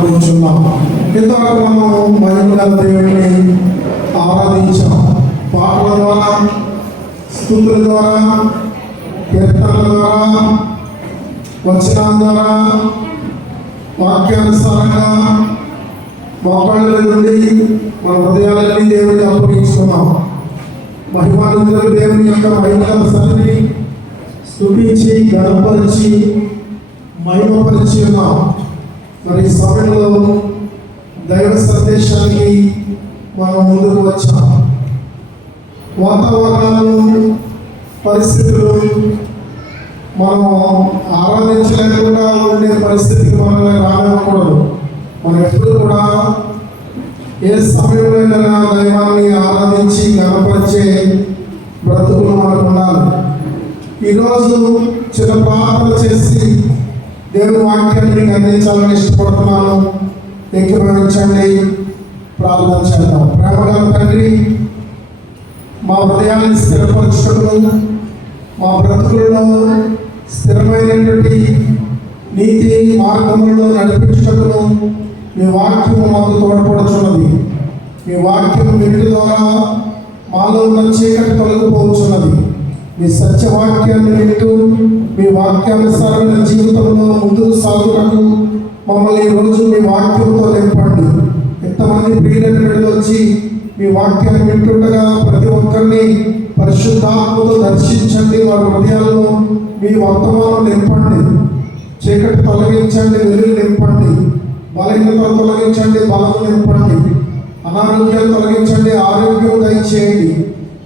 కూర్చున్నాం. ఇంతవరకు మనం మహిళ దేవుడిని ఆరాధించాం. పాటల ద్వారా, స్తుతుల ద్వారా, కీర్తనల ద్వారా, వచనాల ద్వారా, వాక్యానుసారంగా మోకాళ్ళ నుండి మన హృదయాలన్నీ దేవుడిని అప్పగించుకున్నాం. మహిమానందులకు దేవుని యొక్క మహిమల సన్నిధిని స్తుతించి గణపరిచి మహిమపరిచి ఉన్నాం. మరి సమయంలో దైవ సందేశానికి మనం ముందుకు వచ్చాం. వాతావరణాలు, పరిస్థితులు మనం ఆరాధించలేకుండా ఉండే పరిస్థితికి మనల్ని రానివ్వకూడదు. మనం ఎప్పుడు కూడా ఏ సమయంలో దైవాన్ని ఆరాధించి గణపరిచే బ్రతుకులు మనకు ఉండాలి. ఈరోజు చిన్న ప్రార్థన చేసి దేవుని వాక్యాన్ని అందించాలని ఇష్టపడుతున్నాను. ఏకీభవించండి, ప్రార్థన చేద్దాం. ప్రేమగల తండ్రి, మా హృదయాన్ని స్థిరపరచుటకు, మా బ్రతుకులలో స్థిరమైనటువంటి నీతి మార్గములలో నడిపించుటకు మీ వాక్యం మాకు తోడ్పడుచున్నది. మీ వాక్యం వినుట ద్వారా మాలో ఉన్న చీకటి తొలగిపోవచ్చున్నది. మీ సత్యవాక్యాన్ని వింటూ మీ వాక్యానుసారమైన జీవితంలో ముందుకు సాగుటకు మమ్మల్ని ఈరోజు మీ వాక్యంతో నింపండి. ఎంతమంది ప్రియులైన బిడ్డలు వచ్చి మీ వాక్యాన్ని వింటుండగా ప్రతి ఒక్కరిని పరిశుద్ధాత్మతో దర్శించండి. వారి హృదయాల్లో మీ వర్తమానం నింపండి. చీకటి తొలగించండి, వెలుగు నింపండి. బలహీనతలు తొలగించండి, బలము నింపండి. అనారోగ్యాలు తొలగించండి, ఆరోగ్యం దయచేయండి.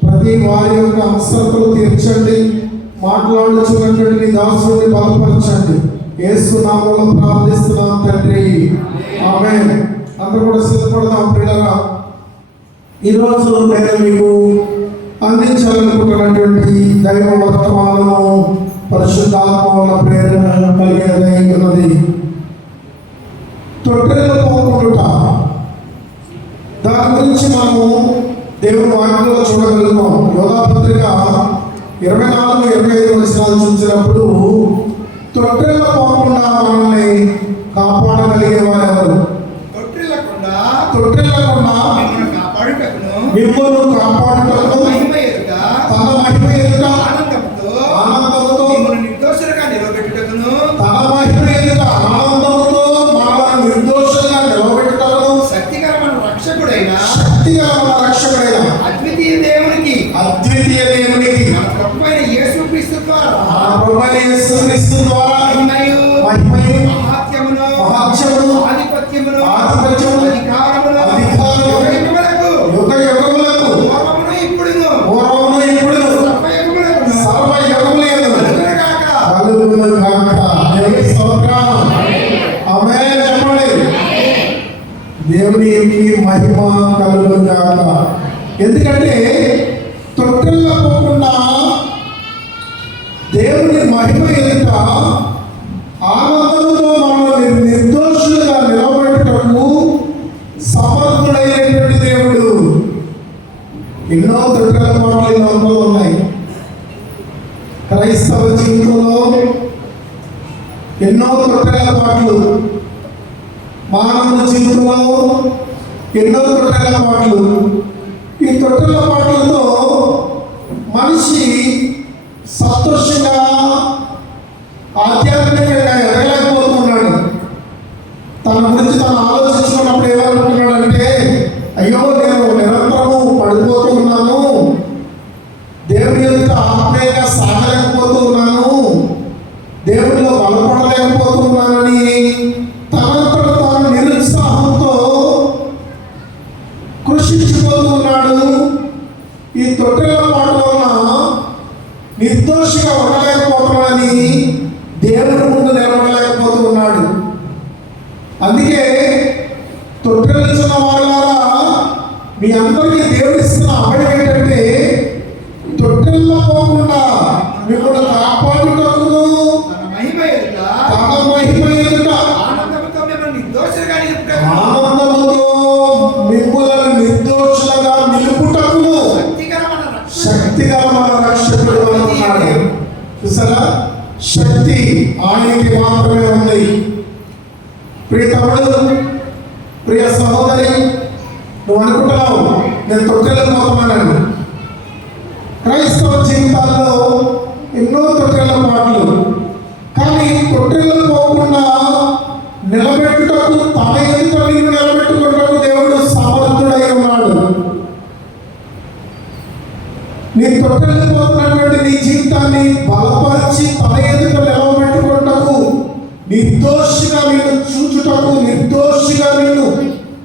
ప్రతి వారి యొక్క అవసరతలు తీర్చండి. మాట్లాడుచున్నటువంటి మీ దాసుని బలపరచండి. యేసు నామములో ప్రార్థిస్తున్నాం తండ్రి, ఆమేన్. అందరూ కూడా సిద్ధపడదాం. ప్రియులారా, ఈరోజు నేను మీకు అందించాలనుకుంటున్నటువంటి దైవ వర్తమానము పరిశుద్ధాత్మ ప్రేరణ కలిగినదై ఉన్నది. తొట్టెలో పోకుండా దాని గురించి మనము దేవుని వాక్యంలో చూడగలుగుతాం. యోధాపత్రిక 24-25 వచనాలు చూసినప్పుడు తొట్టెలో పోకుండా మనల్ని కాపాడగలిగే వారు ఎవరు? తొట్టెలకుండా మిమ్మల్ని కాపాడుటకు తన మహిమ ఎదుట ఆనందంతో నిర్దోషులుగా నిలబెట్టుటకును, తన మహిమ ఎదుట ఆనందంతో మనల్ని నిర్దోషంగా నిలబెట్టుటకును శక్తికరమైన రక్షకుడైన అద్వితీయ దేవునికి మన ప్రభువైన యేసుక్రీస్తు ద్వారా మహిమయు మహాత్యమును ఆధిపత్యమును అధికారమును యుగయుగములకు పూర్వమును ఇప్పుడును సర్వయుగములకు కలుగును గాక. దేవుని స్తోత్రం. ఆమేన్ చెప్పండి. దేవునికి మహిమ కలుగును గాక. ఎందుకంటే తొట్టెల్లో పోకుండా దేవుని మహిమ ఎదుట ఆనందంతో మనల్ని నిర్దోషులుగా నిలబెట్టుటకు సమర్థుడైనటువంటి దేవుడు. ఎన్నో తొట్టెల పాటలు ఈ లోకంలో ఉన్నాయి. క్రైస్తవ జీవితంలో ఎన్నో తొట్టెల పాటలు, మానవ జీవితంలో ఎన్నో తొట్టెల పాటలు. ఈ తొట్టెల పాటలతో మనిషి సంతోషంగా ఆధ్యాత్మికంగా ఎదగలేకపోతున్నాడు. తన గురించి తను ఆలోచించుకున్నప్పుడు ఏమనుకుంటున్నాడంటే, అయ్యో నేను నిరంతరము పడిపోతూ ఉన్నాను, దేవుని యొక్క ఆత్మీయంగా సాగలేకపోతూ ఉన్నాను, దేవుడిలో బలపడలేకపోతున్నానని తనంతట తాను నిరుత్సాహంతో కృషించిపోతున్నాడు. ఈ తొట్టెల పాట వలన నిర్దోషిగా ఉండలేకపోతున్నాడని దేవుడి ముందు నిలబడలేకపోతున్నాడు. అందుకే తొట్టెలించిన వారులారా, మీ అందరికీ దేవుడు ఇస్తున్న అభయం ఏంటంటే, తొట్టెల్లో పోకుండా మిమ్మల్ని కాపాడుటకు తన మహిమ ఎదుట ఆనందంతో మిమ్మల్ని నిర్దోషులుగా నిలుపుటకు శక్తిగల రక్షకుడు ఉన్నాడు. చూసారా, శక్తి ఆయనకి మాత్రమే ఉంది. ప్రియతముడు తమ్ముడు, ప్రియ సహోదరి, నువ్వు అనుకుంటున్నావు నేను తొట్టెళ్ళిపోతున్నానని. క్రైస్తవ జీవితాల్లో ఎన్నో తొట్టెళ్ళ పాటలు, కానీ తొట్టెళ్ళు పోకుండా నిలబెట్టుటకు తన ఎదుట నిన్ను నిలబెట్టుకున్నట్టు దేవుడు సమర్థుడై ఉన్నాడు. నీ తొట్టెళ్ళిపోతున్నటువంటి నీ జీవితాన్ని బలపరిచి తన ఎదుట నిలబెట్టుకున్నటకు, నిర్దోషిగా నిన్ను చూచుటకు, నిర్దోషిగా నిన్ను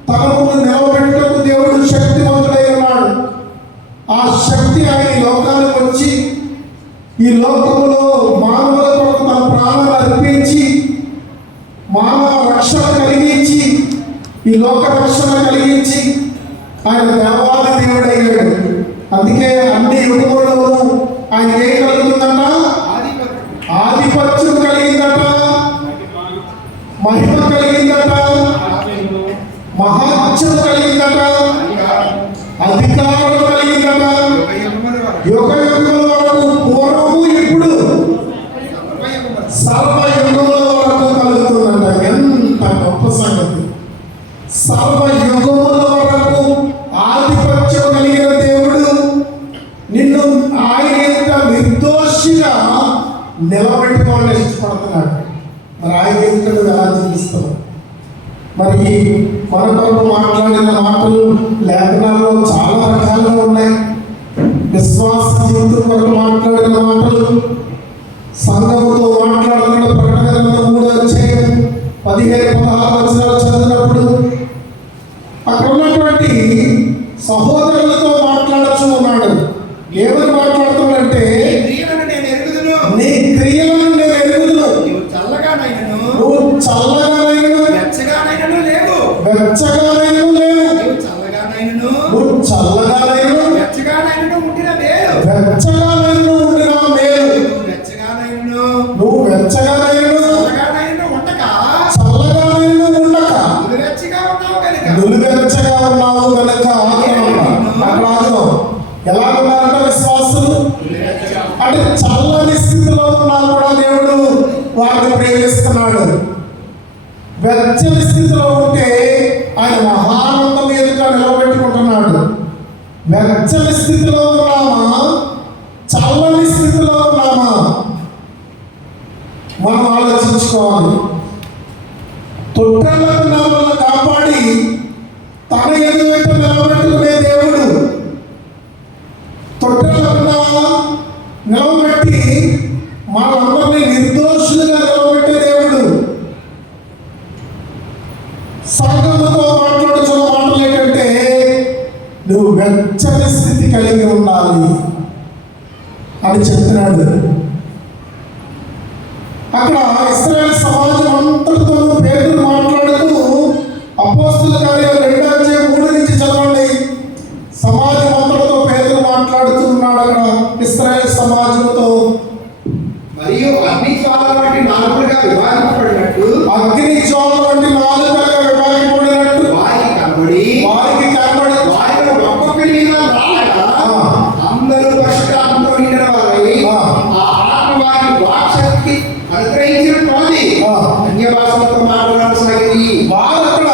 తనకు నిలబెట్టుటకు దేవుడు శక్తివంతుడై ఉన్నాడు. ఆ శక్తి ఆయన ఈ లోకానికి వచ్చి ఈ లోకములో మానవుల కొరకు తన ప్రాణాలు అర్పించి మానవ రక్షణ కలిగించి ఈ లోక రక్షణ కలిగించి ఆయన దేవాది దేవుడు అయ్యాడు. అందుకే అన్ని యుగములలో ఆయన ఏం కలుగుతుందట? ఆధిపత్యం కలిగిందట, మహిమ కలిగిందట, మహాత్యం కలిగిందట, అధికారం కలిగిందట. యుగ యుగముల వరకు, పూర్వము ఇప్పుడు సర్వయుగముల వరకు కలుగుతుందంట. ఎంత గొప్ప సంగతి! సర్వయుగముల వరకు ఆధిపత్యం కలిగిన దేవుడు నిన్ను ఆయన యొక్క నిర్దోషిగా నిలబెట్టుకోవాలని ఇష్టపడుతున్నాడు. మరి ఆయన ఎంత ఎలా జీవిస్తావు? మరి మన కొరకు మాట్లాడిన మాటలు లేఖనాల్లో చాలా రకాలుగా ఉన్నాయి. విశ్వాస జీవితం కొరకు మాట్లాడిన మాటలు, సంఘముతో మాట్లాడుతున్న ప్రకటన గ్రంథం 3:15-16 చదివినప్పుడు అక్కడ ఉన్నటువంటి సహోదరులతో మాట్లాడుతూ ఉన్నాడు. ఏమని మాట్లాడుతున్నాడంటే, నీ క్రియలను నేను ఎరుగుదును, నువ్వు చల్లగానైనను వెచ్చగానైనను లేవు, నువ్వు చల్లగానైనను వెచ్చగానైనను ఉండిన మేలు, నువ్వు వెచ్చగానైనను చల్లగానైనను ఉండక నులివెచ్చగా ఉన్నావు కనుక ఎలా ఉన్నారంటే విశ్వాసులు అంటే చల్లని స్థితిలో ఉన్నా కూడా దేవుడు వారిని ప్రేమిస్తున్నాడు. వెచ్చని స్థితిలో ఉంటే ఆయన మహానందం ఎదుట నిలబెట్టుకుంటున్నాడు. వెచ్చని స్థితిలో ఉన్నామా, చల్లని స్థితిలో ఉన్నామా మనం ఆలోచించుకోవాలి. తొట్టెళ్ళకు నామలను కాపాడి తన ఎదుట నిలబెట్టుకునే దేవుడు తొట్టెళ్ళకు నిలబెట్టి మనందరినీ నిర్దోషులుగా నిలబెట్టే దేవుడు. సంఘముతో మాట్లాడుతున్న మాటలు ఏంటంటే, నువ్వు వెచ్చని స్థితి కలిగి ఉండాలి అని చెప్తున్నాడు. అక్కడ ఇశ్రాయేలు సమాజం అంతటితో పేదలు మాట్లాడుతూ అపోస్తుల కార్యాలు 2:3 నుంచి చదవండి. సమాజం అంతటితో పేదలు మాట్లాడుతూ ఉన్నాడు అక్కడ ఇశ్రాయేలు సమాజంతో. మరియు అగ్ని జ్వాల వంటి నాలుగులుగా విభాగింపబడినట్టు వారికి కనబడి వారిలో ఒక్కొక్కరి మీద రాగా అందరూ పరిశుద్ధాత్మతో నిండిన వారై ఆ ఆత్మ వారి వాక్శక్తి అనుగ్రహించిన కొలది అన్య భాషలతో మాట్లాడసాగింది. వారు అక్కడ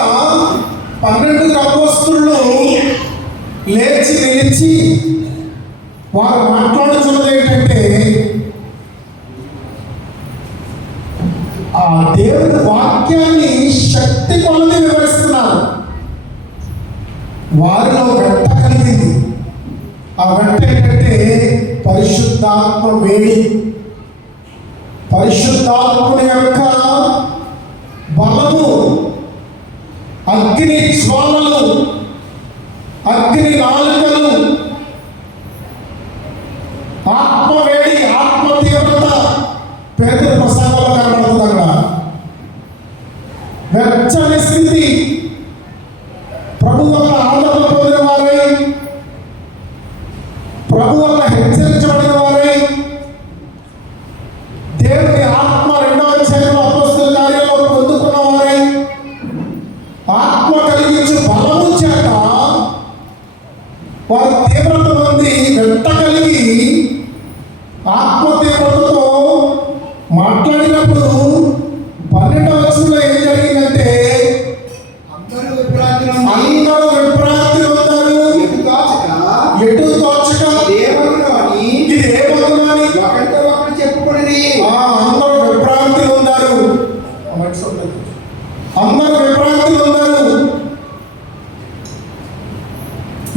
12 అపోస్తలులు లేచి నిలిచి వారు మాట్లాడుతున్నది ఏంటంటే, ఆ దేవుని వాక్యాన్ని శక్తి కొలది వివరిస్తున్నారు. వారిలో వెంట కలిగింది. ఆ వెంట ఏంటంటే పరిశుద్ధాత్మ వేడి, పరిశుద్ధాత్ముని యొక్క బలము, అగ్ని జ్వాలలు, అగ్ని నాలుకలు, ఆత్మ వేడి, ఆత్మ తీవ్రత పేదల ప్రసంగంలో కనబడుతుంది. అక్కడ వెచ్చని స్థితి, ప్రభు వల్ల ఆదరణ పొందిన వారై, ప్రభు వల్ల హెచ్చరించబడిన వారై, దేవుని ఆత్మ 2వ అధ్యాయంలో అపోస్తలుల కార్యాల్లో పొందుకున్న వారై, ఆత్మ కలిగించు బలము చేత వారి తీవ్రత నుండి వెంట కలిగి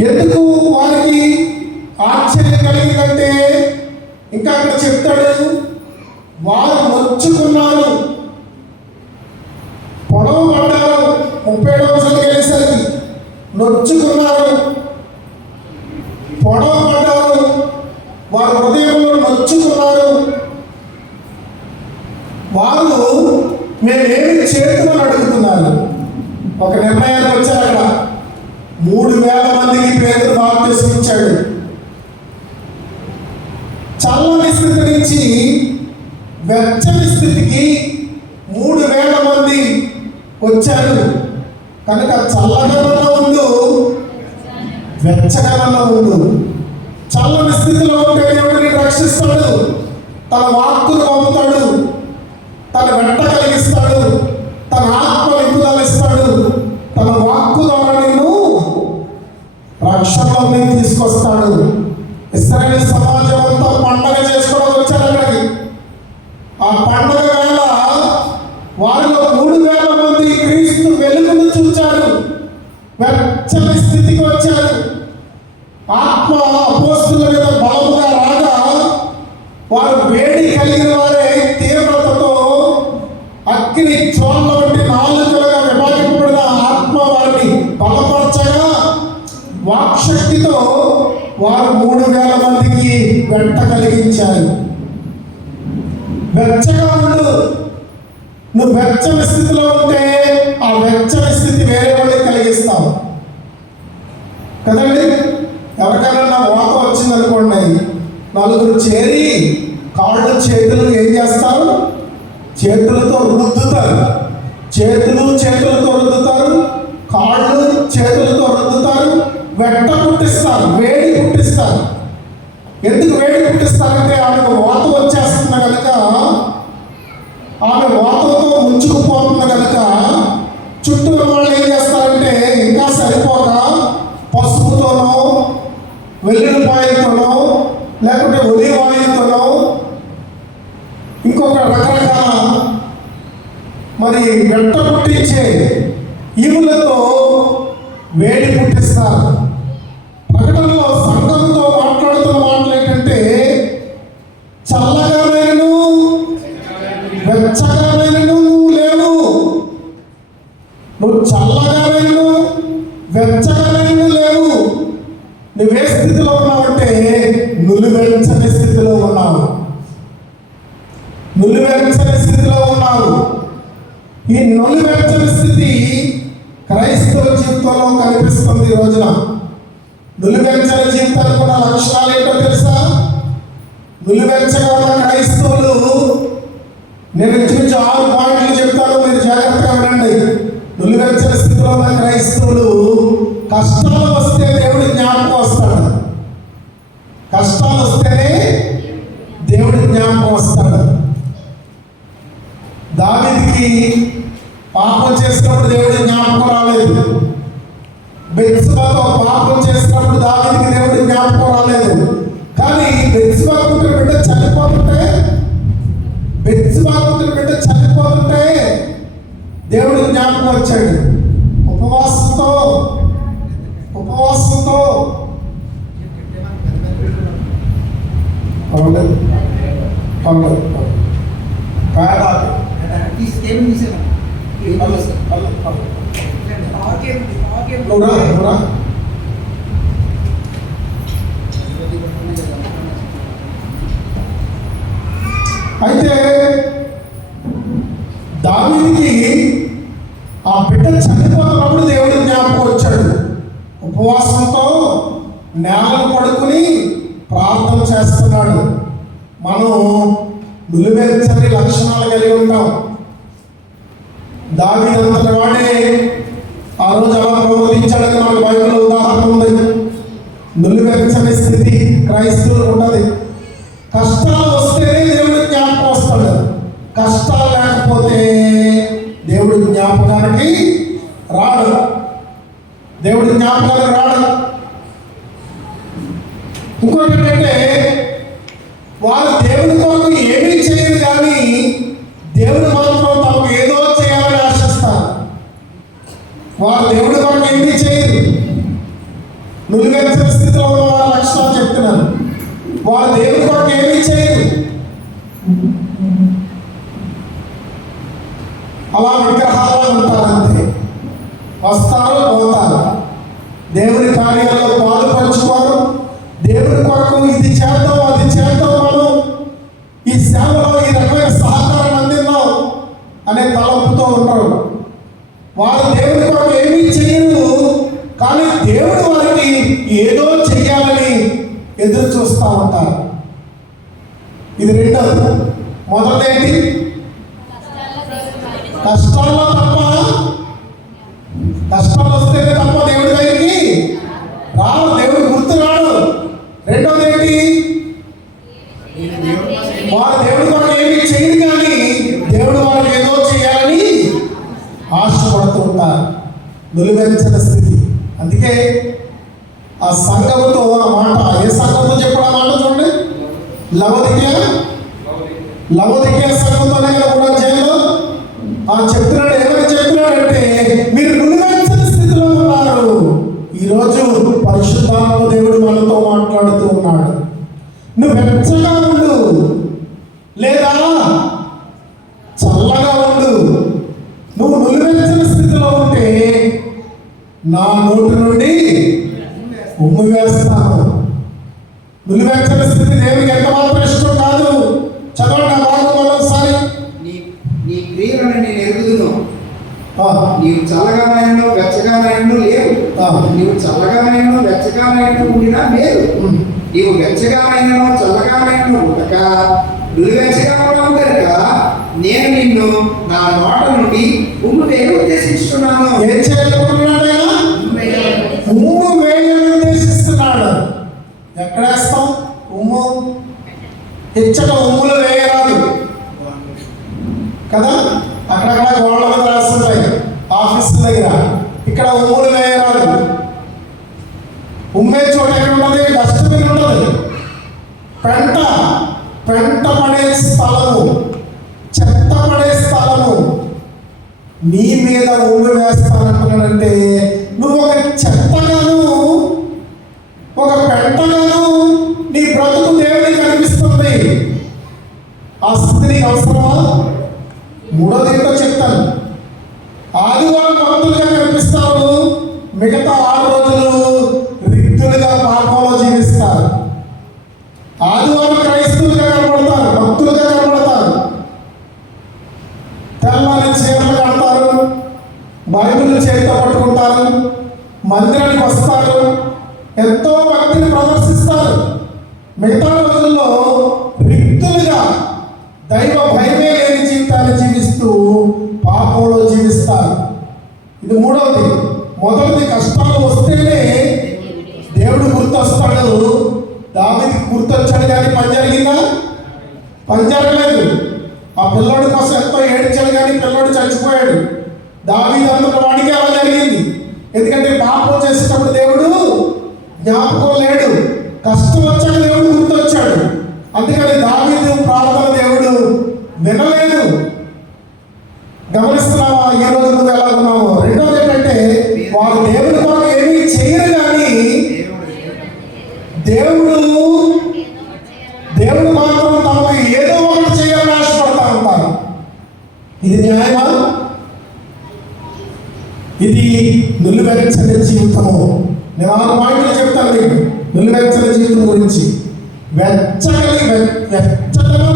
ఎందుకు వారికి ఆశ్చర్యం కలిగిందంటే ఇంకా అక్కడ చెప్తాడు, వారు నొచ్చుకున్నారు, పొడవబడ్డారు. 37వ వచనానికి వెళ్ళేసరికి నొచ్చుకున్నారు, పొడవబడ్డారు, వారు హృదయంలో నొచ్చుకున్నారు. వారు మేమేమి చేతులను అడుగుతున్నారు. ఒక నిర్ణయానికి వచ్చారు. అక్కడ 3000 మందికి పేదలు బాప్తిసం ఇచ్చాడు. చల్లని స్థితి నుంచి వెచ్చని స్థితికి 3000 మంది వచ్చారు. కనుక చల్లగలలో ఉండు, వెచ్చగలలో ఉండు. చల్లని స్థితిలో ఉంటే దేవుడిని రక్షిస్తాడు, తన వాక్కును పంపుతాడు, తన వెంట కలిగిస్తాడు, తన ఆత్మ నింపుదల ఇస్తాడు, తన వాక్కు ద్వారా నిన్ను రక్షణలోకి తీసుకొస్తాడు. ఇశ్రాయేలు సమాజం అంతా పండగ చేసుకోవడానికి వచ్చారు అక్కడికి. ఆ పండగ వేళ వారిలో 3000 మంది క్రీస్తు వెలుగును చూచారు, వెచ్చని స్థితికి వచ్చారు. ఆత్మ అపోస్తుల మీద బలముగా రాగా వారు వేడి కలిగిన వారే తీవ్రతతో అగ్ని జ్వాల వంటి నాలుకలుగా విభాగింపబడిన ఆత్మ వారిని బలపరచగా వాక్శక్తితో వారు 3000 మందికి వెంట కలిగించారు. వెచ్చగా ఉండు. నువ్వు వెచ్చని స్థితిలో ఉంటే ఆ వెచ్చని స్థితి వేరే వాళ్ళకి కలిగిస్తావు కదండి. ఎవరికైనా నా వాత వచ్చిందనుకోండి, నలుగురు చేరి కాళ్ళు చేతులు ఏం చేస్తారు? చేతులతో రుద్దుతారు. చేతులతో రుద్దుతారు, కాళ్ళు చేతులతో రుద్దుతారు, వెంట పుట్టిస్తారు, వేడి పుట్టిస్తారు. ఎందుకు వేడి పుట్టిస్తారంటే ఆమెకు వాత వచ్చేస్తుంది కనుక, ఆమె వాతలతో ముంచుకుపోతుంది కనుక చుట్టూ వాళ్ళు ఏం చేస్తారంటే ఇంకా సరిపోక పసుపుతోనో వెల్లుల్లిపాయలతోనో లేకుంటే ఒలివ్ ఆయిల్తోనో ఇంకొక రకరకాల మరి వెంట పుట్టించే ఈవులతో వేడి పుట్టిస్తారు. ప్రకటనలో సంఘంతో మాట్లాడుతున్న మాటలు ఏంటంటే చల్లగానైనను వెచ్చగానైనను నువ్వు లేవు. నువ్వు చల్లగానైనను వెచ్చగానైనను లేవు. నువ్వే స్థితిలో ఉన్నావంటే నులివెచ్చని స్థితిలో ఉన్నావు. నులివెచ్చని స్థితిలో ఉన్నావు. ఈ నులివెచ్చని స్థితి క్రైస్తవ జీవితంలో కనిపిస్తుంది ఈ రోజున. నులివెచ్చని జీవితానికి ఉన్న లక్షణాలు ఏంటో తెలుసా? నులివెచ్చగా ఉన్న క్రైస్తవులు, నేను ఇంచుమించు 6 పాయింట్లు చెప్తాను, మీరు జాగ్రత్తగా వినండి. నులివెచ్చని స్థితిలో ఉన్న క్రైస్తవులు కష్టాలు వస్తే దేవుడి జ్ఞాపకం వస్తాడు. కష్టాలు వస్తేనే దేవుడి జ్ఞాపకం వస్తాడు. దావీదుకి పాపం చేసినప్పుడు దేవుడి జ్ఞాపకం రాలేదు. బెత్షెబాతో పాపం చేసినప్పుడు దావీదుకి దేవుడి జ్ఞాపకం రాలేదు. కానీ బెత్షెబా పుట్టిన బిడ్డ చనిపోతుంటే దేవుడి జ్ఞాపకం వచ్చాడు. ఉపవాసంతో అయితే దావీదుకి ఆ బిడ్డ చనిపోతున్నప్పుడు దేవుడి జ్ఞాపకం వచ్చాడు. ఉపవాసంతో నేలను పడుకుని ప్రార్థన చేస్తున్నాడు. మనం నులివెచ్చని లక్షణాలు కలిగి ఉంటాం. దావీదు అంతటి వాడే ఆ రోజు అలా ప్రవర్తించాడని మనకు బైబిల్లో ఉదాహరణ ఉంది. నులివెచ్చని స్థితి క్రైస్తవులకు ఉన్నది. కష్టాలు వస్తేనే దేవుడి జ్ఞాపకం వస్తాడు. కష్టాలు లేకపోతే దేవుడి జ్ఞాపకానికి రాడు. ఇంకోటి ఏంటంటే వారు దేవుడి కొరకు ఏమీ చేయరు, కానీ దేవుడు మాత్రం తమకు ఏదో చేయాలని ఆశిస్తారు. వారు దేవుడి కొరకు ఏమీ చేయరు, నులివెచ్చని స్థితిలో ఉన్న వారి లక్షణాలు చెప్తున్నాను. వారు దేవుని కొరకు ఏమీ చేయరు, అలా విగ్రహాల్లో ఉంటారు అంతే. వస్తారు పోతారు, దేవుని కార్యాల్లో పాలు పంచుకోరు. దేవుని కొరకు ఇది చేద్దాం అది చేద్దాం, మనం ఈ సేవలో ఈ రకమైన సహకారం అందిద్దాం అనే తలంపుతో ఉంటారు. వారు దేవుని కొరకు ఏమీ చేయరు, కానీ దేవుడు వారికి ఏదో చెయ్యాలని ఎదురు చూస్తూ ఉంటారు. ఇది రెండోది. మొదటిదేంటి? కష్టాల్లో తప్ప, కష్టాలు వస్తేనే తప్ప దేవుడి దగ్గరికి రాడు, దేవుడు గుర్తు రాడు. రెండోది ఏంటి? వారు దేవుడి కొరకు ఏమీ చేయరు, కానీ దేవుడు వారికి ఏదో చేయాలని ఆశపడుతూ ఉంటారు. నులివెచ్చని స్థితి. అందుకే ఆ సంఘముతో ఆ మాట, ఏ సంఘంతో చెప్పడం మాట చూడండి, లవోదికీయ సంఘంతోనే కదా కూడా జైల్లో చెప్తున్నాడు. ఏమని చెప్తున్నాడంటే, మీరు నులివెచ్చని స్థితిలో ఉన్నారు. ఈరోజు పరిశుద్ధాత్మ దేవుడు మనతో మాట్లాడుతూ ఉన్నాడు. నువ్వు వెచ్చగా ఉండు, లేదా చల్లగా ఉండు. నువ్వు నులివెచ్చని స్థితిలో ఉంటే నా నోటి నుండి ఉమ్మి వేస్తాను. నులివెచ్చని స్థితి దేవునికి ఎంత మాత్రం ఇష్టం కాదు. చదవండి ఆ భాగం మరోసారి. నీ క్రియలను నేను ఎరుగుదును, నీవు చల్లగానైనను వెచ్చగానైనను లేవు. నీవు చల్లగానైనను వెచ్చగానైనను ఉండినా లేదు. నీవు వెచ్చగానైనను చల్లగానైనను ఉండక నులివెచ్చగా ఉన్నావు కనుక నేను నిన్ను నా నోట నుండి ఉమ్ము వేయ ఉద్దేశిస్తున్నాను. ఏం చేయాలనుకుంటున్నాడు ఆయన? ఉమ్ము వేయాలని ఉద్దేశిస్తున్నాడు. ఎక్కడ వేస్తాం ఉమ్ము? ఇచ్చట ఉమ్ములు వేయరాదు కదా, అక్కడక్కడ గోడల మీద రాస్తుంటాయి ఆఫీసుల దగ్గర. ఇక్కడ ఉమ్ములు వేయరాదు. ఉమ్మే చోట ఎక్కడ ఉన్నది? డస్ట్బిన్ ఉన్నది. పెంట పడే స్థలము, చెత్త పడే స్థలము. నీ మీద ఉమ్మి వేస్తానంటున్నాడంటే నువ్వు ఒక చెత్తగాను ఒక పెంటగాను నీ బ్రతుకు దేవునికి కనిపిస్తుంది. ఆ స్థితి నీకు అవసరమా? మూడోది ఏంటో చెప్తాను. ఆదివారం భక్తులుగా కనిపిస్తారు, మిగతా 6 రోజులు రిక్తులుగా పాపంలో జీవిస్తారు. ఆదివారం క్రైస్తవులుగా కనబడతారు, భక్తులుగా కనబడతారు, తెల్లని చీరలు కడతారు, బైబిల్ చేతితో పట్టుకుంటారు, మందిరానికి వస్తారు, ఎంతో భక్తిని ప్రదర్శిస్తారు. మిగతా రోజుల్లో రిక్తులుగా దైవ భయమే లేని జీవితాన్ని జీవిస్తూ పాపంలో జీవిస్తారు. ఇది మూడవది. మొదటిది కష్టాలు వస్తేనే దేవుడు గుర్తొస్తాడు. దావీదుకి గుర్తొచ్చాడు, కానీ పని జరిగిందా? పని జరగలేదు. ఆ పిల్లోడి కోసం ఎంతో ఏడ్చాడు, కానీ పిల్లోడు చచ్చిపోయాడు. దావీదు అంతటి వాడికి అలా జరిగింది. ఎందుకంటే పాపం చేసేటప్పుడు దేవుడు జ్ఞాపకం లేడు, కష్టం వచ్చాక దేవుడు గుర్తొచ్చాడు. అందుకని దావీదు ప్రార్థన దేవుడు వినలేదు. గమనిస్తున్నావా ఈ రోజు నువ్వు ఎలా ఉన్నావు? రెండోది ఏంటంటే, వారు దేవుడి కొరకు ఏమీ చేయరు, కానీ దేవుడు మాత్రం తమకు ఏదో ఒకటి చేయాలని ఆశపడతా ఉంటారు. ఇది న్యాయమా? ఇది నులివెచ్చని జీవితము. నేను 6 పాయింట్లు చెప్తాను మీకు నులివెచ్చని జీవితం గురించి. వెచ్చదనం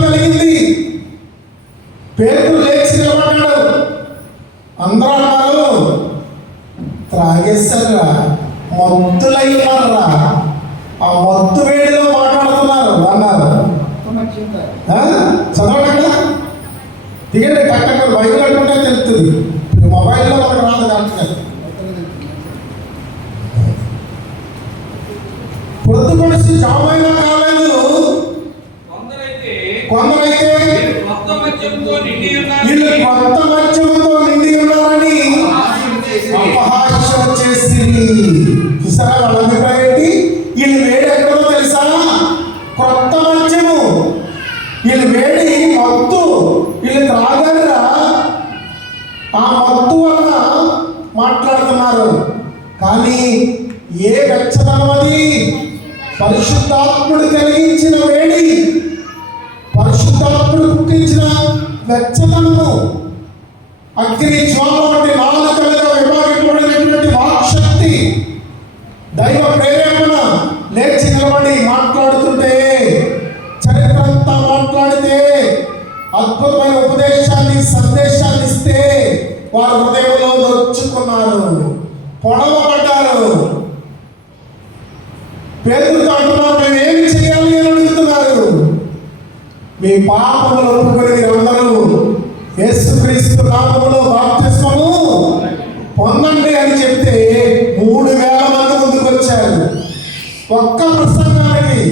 కలిగింది. పేతురు లేచి నిలబడ్డాడు. అందరూ అన్నారు, త్రాగేశారా, మత్తులయ్యారా, ఆ మత్తు వేడిలో మాట్లాడుతున్నారు అన్నారు. చదవండి కదా, దిగండి కట్టక బైబిల్ అంటుంటే తెలుస్తుంది. మొబైల్లో మనకు రాదు కాబట్టి. పొద్దు పొడిచి జాబైనా కాలేదు. కొందరైతే వీళ్ళు కొత్త మద్యంతో నిండి ఉన్నారని అపహాస్యం చేసి, చూసారా వాళ్ళ అభిప్రాయం ఏంటి? వీళ్ళు వేడి ఎక్కడో తెలుసా? కొత్త మద్యము, వీళ్ళు వేడి మత్తు, వీళ్ళు త్రాగరా, ఆ మత్తు వల్ల మాట్లాడుతున్నారు. కానీ ఏ వెచ్చదనం అది? పరిశుద్ధాత్ముడు కలిగించిన వేడి, పరిశుద్ధాత్ముడు పుట్టించిన వెచ్చదనము. అగ్ని జ్వాల వంటి నాలుకలుగా విభాగింపబడినటువంటి వాక్శక్తి, దైవ ప్రేరేపణ. లేచి నిలబడి మాట్లాడుతుంటే, చరిత్రంతా మాట్లాడితే, అద్భుతమైన ఉపదేశాన్ని సందేశాన్ని ఇస్తే వారు హృదయంలో దొచ్చుకున్నారు, పొడవబడ్డారు. పేదలతో అంటున్నారు, మేము ఏమి చేయాలి అని అడుగుతున్నారు. మీ పాపములు ఒప్పుకొని మీరందరూ యేసుక్రీస్తు నామములో బాప్తిస్మము పొందండి అని చెప్తే 3000 మంది ముందుకు వచ్చారు. ఒక్క ప్రసంగానికి,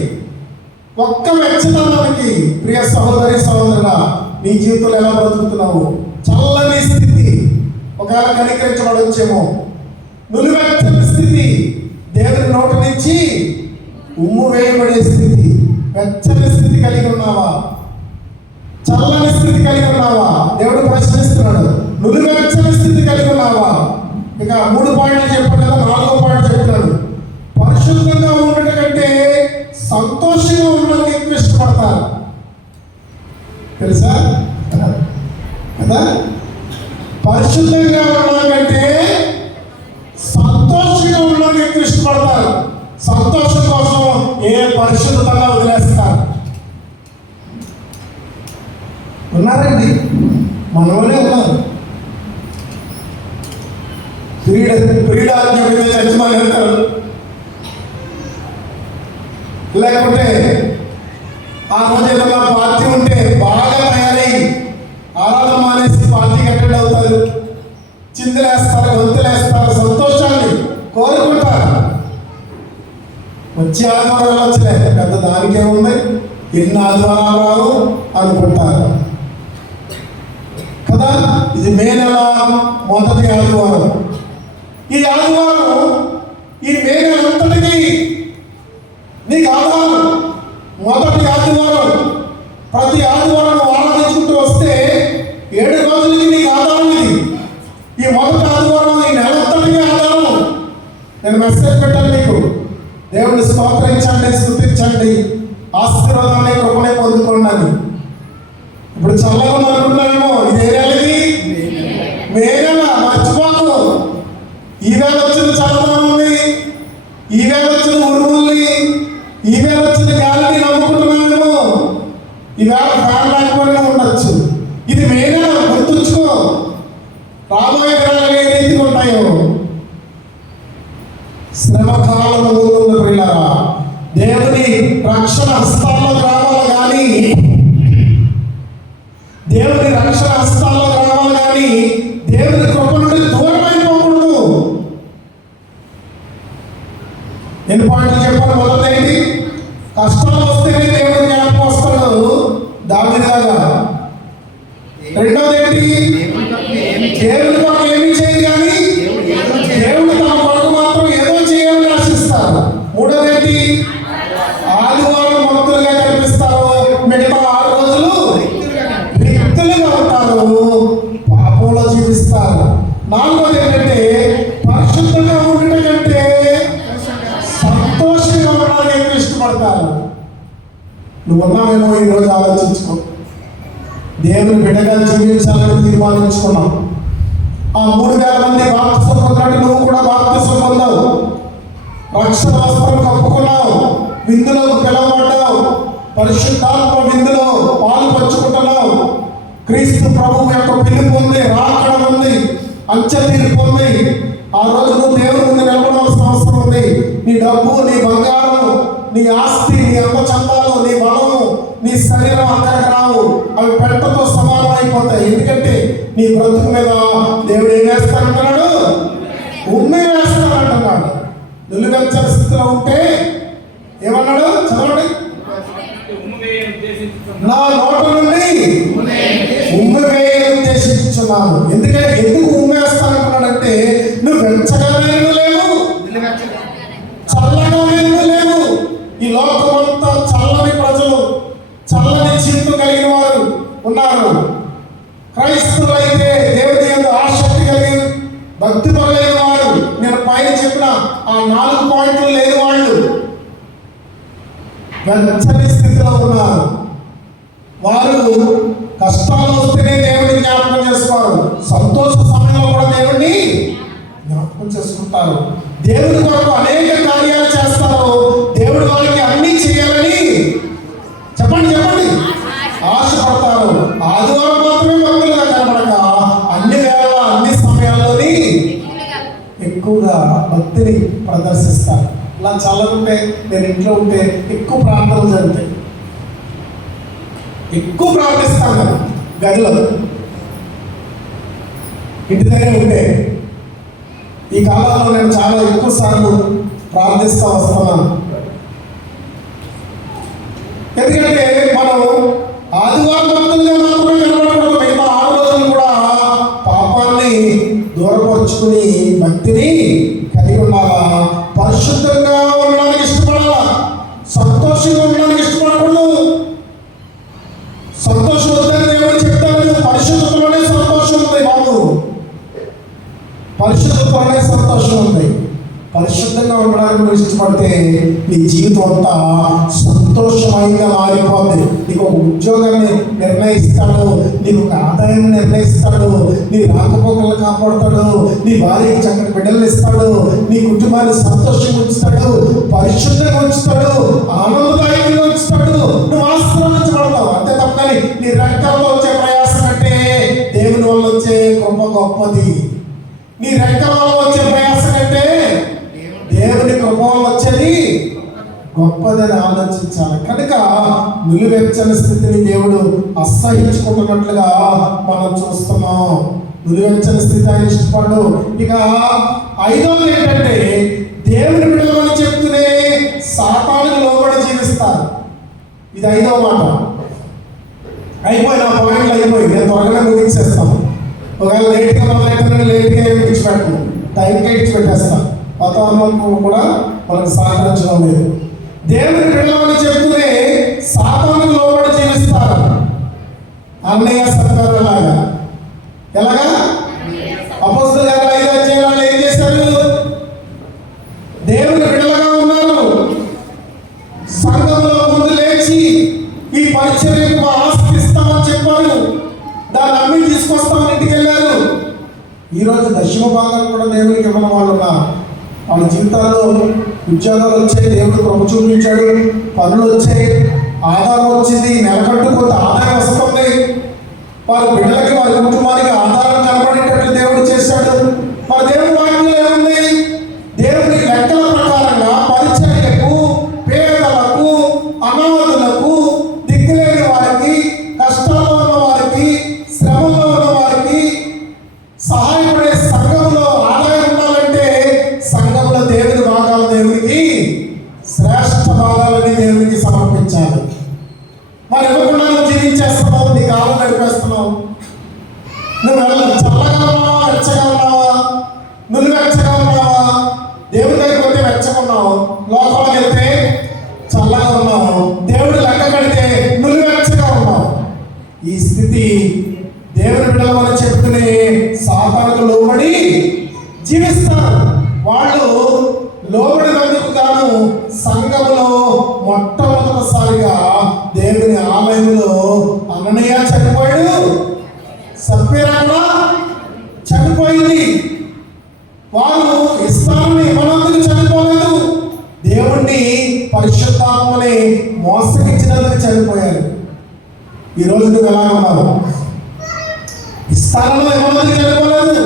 ఒక్క వెచ్చదనానికి. ప్రియ సహోదరి సహోదరుడా, నీ జీవితంలో ఎలా బ్రతుకుతున్నావు? చల్లని స్థితి, ఒకవేళ కనికరించబడొచ్చేమో. నులివెచ్చని స్థితి, దేవుని నోటి నుంచి ఉమ్ము వేయబడే స్థితి. వెచ్చని స్థితి కలిగి ఉన్నావా? చల్లని స్థితి కలిగి ఉన్నావా? దేవుడు ప్రశ్నిస్తున్నాడు. నులివెచ్చని స్థితి కలిగి ఉన్నావా? ఇక 3 పాయింట్లు చెప్పాడు కదా, 4వ పాయింట్ చెప్తున్నాడు. పరిశుద్ధంగా ఉండటం కంటే సంతోషంగా ఉండడానికి ఎక్కువ ఇష్టపడతారు. తెలుసా కదా? పరిశుద్ధంగా ఉండడం కంటే సంతోషంగా ఉండడానికి ఎక్కువ ఇష్టపడతారు. సంతోషం కోసం ఏ పరిశుద్ధంగా వదిలేస్తారు. ఉన్నారండి, మనలోనే ఉన్నారు. క్రీడాజ్ఞ మీద యజమాని అంటారు, లేకుంటే ఆ రోజు ఏదైనా పార్టీ ఉంటే బాగా తయారై ఆరాధన మానేసి పార్టీకి అటెండ్ అవుతారు, చిందులేస్తారు, గొంతులేస్తారు, సంతోషాన్ని కోరుకుంటారు. వచ్చే ఆదివారాలు వచ్చినాయి, పెద్ద దానికేముంది, ఎన్ని ఆదివారాలు రావు అనుకుంటారు కదా. ఇది మే నెల మొదటి ఆదివారం. ఈ ఆదివారం, ఈ మే నెల అంతటికి నీకు ఆదివారం మొదటి ఆదివారం. ప్రతి ఆదివారం ఆరాధించుకుంటూ వస్తే 7 రోజులకి నీకు ఆధారం ఇది. ఈ మొదటి ఆదివారం ఈ నెల అంతటికి ఆధారం. నేను మెసేజ్ పెట్టాను మీకు, దేవుని స్తోత్రించండి, స్తుతించండి, ఆశీర్వాదాన్ని కృపనే పొందుకోండి. ఇప్పుడు చల్లగా అనుకుంటున్నామేమో, ఇది ఏ నెల? ఇది మే నెల. మర్చిపోకు, ఈవేళ వచ్చిన చల్లదనం ఉంది, ఈవేళ వచ్చిన ఉరుముల్ని, ఈవేళ వచ్చిన గాలిని నమ్ముకుంటున్నామేమో. ఈవేళ ఫ్యాన్ లేకపోయినా ఉండొచ్చు. ఇది మే నెల, గుర్తుంచుకో. రాబోయే నెలలు ఏ రీతిగా ఉంటాయో. శ్రమకాలము పిల్లరా, దేవుని రక్షణ హస్తాల్లో రావాలి కానీ, దేవుని రక్షణ హస్తాల్లో రావాలి కానీ దేవుని కృప నుండి దూరం అయిపోకూడదు. ఎన్ని పాయింట్లు చెప్పాను? మొదలైంది, కష్టాలు వస్తేనే దేవుడు జ్ఞాపకం వస్తాడు, దావీదులాగా. రెండోది ఏంటి? దేవుని కొరకు ఏమీ చేయదు కానీ దేవుడు తన కొరకు మాత్రం ఏదో చేయాలని ఆశిస్తారు. మూడోది ఏంటి? ఆదివారం భక్తులుగా కనిపిస్తారు, మిగతా 6 రోజులు రిక్తులుగా ఉంటారు, పాపంలో జీవిస్తారు. నాలుగోది ఏంటంటే, పరిశుద్ధంగా ఉండటం కంటే సంతోషంగా ఉండడానికి ఎక్కువ ఇష్టపడతారు. నువ్వు ఉన్నావేమో ఈరోజు ఆలోచించుకో. దేవుని బిడ్డగా జీవించాలని తీర్మానించుకున్నావు. ఆ 3000 మంది బాప్తిసం పొందినట్టు నువ్వు కూడా బాప్తిసం పొందావు. రక్షణ వస్త్రం కప్పుకున్నావు, విందులోకి పిలవబడ్డావు, పరిశుద్ధాత్మ విందులో పాలు పంచుకుంటున్నావు. క్రీస్తు ప్రభువు యొక్క పిలుపు ఉంది, రాకడ ఉంది, అంచె తీర్పు ఉంది. ఆ రోజు నువ్వు దేవుని ముందు నిలబడాల్సిన అవసరం ఉంది. నీ డబ్బు, నీ బంగారం, నీ ఆస్తి, నీ అమ్మచందాలు, నీ బలము, నీ శరీరం అక్కడికి రావు. అవి పెట్టతో సమానం అయిపోతాయి. ఎందుకంటే నీ బ్రతుకు మీద దేవుడు ఏం వేస్తానంటున్నాడు? ఉమ్మి వేస్తానంటున్నాడు. నిలువెచ్చని స్థితిలో ఉంటే ఏమన్నాడు? చదవండి. నా నోట నుండి ఉమ్మి వేయని ఉద్దేశించున్నాను. ఎందుకు ఉమ్మి వేస్తానంటున్నాడంటే, నువ్వు వెచ్చగానే లేవు, చల్లగానే లేవు. ఈ లోకమంతా చల్లని ప్రజలు, చల్లని జీవితం కలిగిన వారు ఉన్నారు. క్రైస్తవులైతే దేవుని యందు ఆసక్తి కలిగి భక్తి కలిగిన వారు, నేను పైన పైన చెప్పిన ఆ 4 పాయింట్లు లేని వాళ్ళు వెచ్చని స్థితిలో ఉన్నారు. వారు కష్టాలు వస్తేనే దేవుడిని జ్ఞాపకం చేసుకోరు, సంతోష సమయంలో కూడా దేవుడిని జ్ఞాపకం చేసుకుంటారు. దేవుడి కొరకు అనేక కార్యాలు చేస్తారు. దేవుడి వారికి అన్నీ చేయాలని చెప్పండి ఆశపడతారు. ఆదివారం మాత్రమే భక్తులుగా కనబడక అన్ని వేళ అన్ని సమయాల్లోని ఎక్కువగా భక్తిని ప్రదర్శిస్తారు. ఇలా చల్లకుంటే నేను ఇంట్లో ఉంటే ఎక్కువ ప్రార్థనలు జరుగుతాయి, ఎక్కువ ప్రార్థిస్తాను కదా గదిలో, ఇంటి దగ్గర ఉంటే. ఈ కాలంలో నేను చాలా ఎక్కువ సార్లు ప్రార్థిస్తూ వస్తున్నాను. ఎందుకంటే మనం ఆదివారం భక్తులుగా మాత్రమే కనబడకూడదు, మిగతా 6 రోజులు కూడా పాపాన్ని దూరపరుచుకుని భక్తిని కలిగి ఉండాలా, పరిశుద్ధంగా ఉండడానికి ఇష్టపడాలా, సంతోషంగా ఉండడానికి ఇష్టపడకూడదు. సంతోషం వద్దని దేవుడు చెప్తాడు. పరిశుద్ధతలోనే సంతోషం ఉంది బాబు, పరిశుద్ధతలోనే సంతోషం ఉంది. పరిశుద్ధంగా ఉండడానికి నువ్వు ఇష్టపడితే నీ జీవితం అంతా సంతోషమయంగా మారిపోద్ది. నీకు ఒక ఉద్యోగాన్ని నిర్ణయిస్తాడు, నీకు ఒక ఆదాయాన్ని నిర్ణయిస్తాడు, నీ రాకపోకలను కాపాడుతాడు, నీ భార్యకి చక్కటి బిడ్డలు ఇస్తాడు, నీ కుటుంబాన్ని సంతోషంగా ఉంచుతాడు, పరిశుద్ధంగా ఉంచుతాడు, ఆనందదాయకంగా ఉంచుతాడు. నువ్వు ఆశీర్వదించబడతావు అంతే తప్ప కానీ నీ రెక్కల్లో వచ్చే ప్రయాసం అంటే దేవుని వల్ల వచ్చే కృప గొప్పది. నీ రెక్కల వల్ల వచ్చే ప్రయాసం అంటే దేవుని కృప వచ్చేది గొప్పదని ఆలోచించాలి. కనుక నిలువెచ్చని స్థితిని దేవుడు అసహించుకుంటున్నట్లుగా మనం చూస్తున్నాం. నిలువెచ్చని స్థితి ఆయన ఇష్టపడు. ఇక 5వది ఏంటంటే దేవుని బిడ్డలని చెప్తూనే సాతానుకు లోబడి జీవిస్తారు. ఇది 5వ మాట. అయిపోయి నా పాయింట్లు అయిపోయి నేను త్వరగా ముగించేస్తాను. ఒకవేళ లేట్గా మొదలైతే లేట్గా ఇచ్చిపెట్టను, టైంకే ఇచ్చిపెట్టేస్తాను. వాతావరణం కూడా మనకు సహకరించడం లేదు. దేవుని బిడ్డలని చెప్తూనే సాతానుకు లోబడి జీవిస్తారు. అన్నయ్య సత్కారం లాగా. ఎలాగా? అపోస్తలుల కార్యాలు 5వ అధ్యాయంలో ఏం చేశారు? దేవుని బిడ్డలుగా ఉన్నారు, సంఘంలో ముందు లేచి ఈ పరిచర్యకు మా ఆస్తి ఇస్తామని చెప్పారు, దాన్ని అమ్మి తీసుకొస్తామని ఇంటికి వెళ్ళారు. ఈరోజు దశమ భాగాలు కూడా దేవునికి ఇవ్వడం వాళ్ళు ఉన్నారు. వాళ్ళ జీవితాల్లో ఉద్యోగాలు వచ్చాయి, దేవుడు కృప చూపించాడు, పనులు వచ్చాయి, ఆదాయం వచ్చింది, నెలకట్టుకోతే ఆదాయం వస్తుంది, వారి బిడ్డలకి వారి కుటుంబానికి ఆధారం కనబడేటట్లు దేవుడు చేశాడు. మరి దేవుడి వాక్యంలో ఏముంది? దేవుడి లెక్కల ప్రకారంగా పరిచర్యకు, పేదలకు, అనాథులకు, దిక్కులేని వారికి, కష్టాల్లో ఉన్న వారికి, శ్రమలో ఉన్న వారికి సహాయపడే సంఘంలో ఆదాయం ఉండాలంటే సంఘంలో దేవుని భాగాలు దేవునికి శ్రేష్ఠ భాగాలని దేవునికి సమర్పించాలి. మరి ఇవ్వకుండా నువ్వు జీవించేస్తున్నావు, నీ కాలం నడిపేస్తున్నావు. నువ్వు చల్లగా ఉన్నావా, వెచ్చగా ఉన్నావా? నువ్వు వెచ్చగా ఉన్నావా? దేవుడి దగ్గరికి వస్తే వెచ్చగా ఉన్నావు, లోపలికి వెళ్తే చల్లగా ఉన్నావు. దేవుడు లెక్క కడితే నువ్వు వెచ్చగా ఉన్నావు. ఈ స్థితి దేవుని బిడ్డలు అని చెప్తూనే సాతానుకు లోబడి జీవిస్తారు. వాళ్ళు లోబడినందుకు గాను సంఘములో మొట్టమొదటిసారిగా దేవుని ఆలయంలో అననీయ చనిపోయాడు, సప్ఫీరా కూడా చనిపోయింది. వారు ఇస్తామని ఇవ్వనందుకు చనిపోలేదు, దేవుణ్ణి పరిశుద్ధాత్మని మోసగించినందుకు చనిపోయారు. ఈరోజు నువ్వు ఎలా ఉన్నావు? ఇస్తానలో ఇవ్వనందుకు చనిపోలేదు,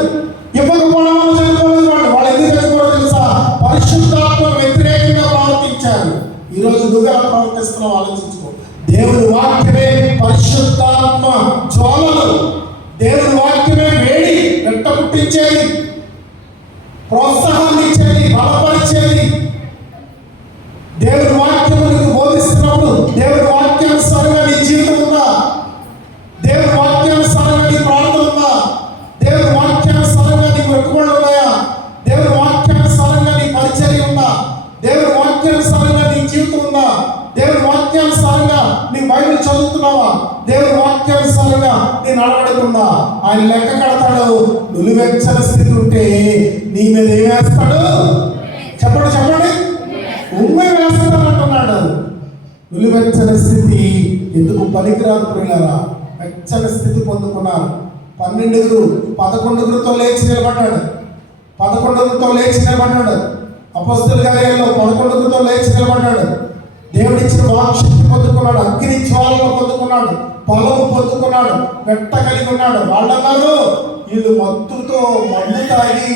ఇవ్వకపోవడం వల్ల చనిపోలేదు. వాళ్ళు ఎందుకు చనిపోవడం తెలుసా? పరిశుద్ధాత్మ వ్యతిరేకంగా ప్రవర్తించారు. ఈరోజు నువ్వు ఎలా ప్రవర్తిస్తున్నావు ఆలోచించుకో. దేవుని వాక్యమే పరిశుద్ధాత్మ జ్వాలలు, దేవుని వాక్యమే వేడి వెంట పుట్టించేది, ప్రోత్సాహాన్ని ఇచ్చేది, బలపరిచేది. దేవుని వాక్యము నీకు బోధిస్తున్నప్పుడు దేవుని వాక్యానుసారంగా నీ జీవితం ఉందా? దేవుని వాక్యానుసారంగా నీ ప్రార్థన ఉందా? దేవుని వాక్యానుసారంగా నీ మొక్కుబడులు ఉన్నాయా? దేవుని వాక్యానుసారంగా నీ పరిచర్య ఉందా? దేవుని వాక్యానుసారంగా నీ జీవితం ఉందా? దేవుని వాక్యానుసారంగా నీ బైబిల్ చదువుతున్నావా? దేవుని వాక్యానుసారంగా వాక్యానుసారంగా నీ నడవడుకుందా ఆయన లెక్క కడతాడు. నులివెచ్చని స్థితి ఉంటే నీ మీద ఏం వేస్తాడు? చెప్పండి చెప్పండి. ఉమ్మె వేస్తాడు అంటున్నాడు. నులివెచ్చని స్థితి ఎందుకు పనికిరాదు ప్రియులారా? వెచ్చని స్థితి పొందుకున్నారు. 11తో లేచి నిలబడ్డాడు. 11తో లేచి నిలబడ్డాడు. అపొస్తలుల కార్యాల్లో 11తో లేచి నిలబడ్డాడు. దేవుడిచ్చిన వాక్శక్తి పొందుకున్నాడు. అగ్ని జ్వాలను పొందుకున్నాడు. బలము పొందుకున్నాడు. వెట్ట కలిగి ఉన్నాడు. వాళ్ళన్నారు వీళ్ళు మత్తుతో మందు తాగి